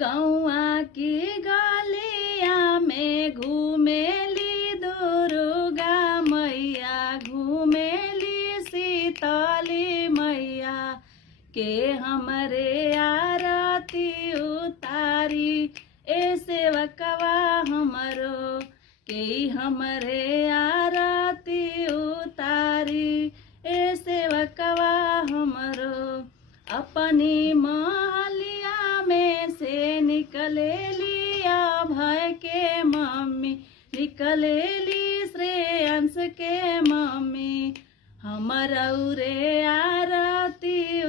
गौआ की गलिया में घूमेली दुर्गा मैया, घूमेली शीतली मैया के हमरे आरती उतारी। ए सेवकवा हमरो के हमरे आरती उतारी। ए सेवकवा हमरो अपनी महलिया में से निकले लिया भय के मम्मी, निकले ली श्रेयांश के मम्मी, हमर रे आरती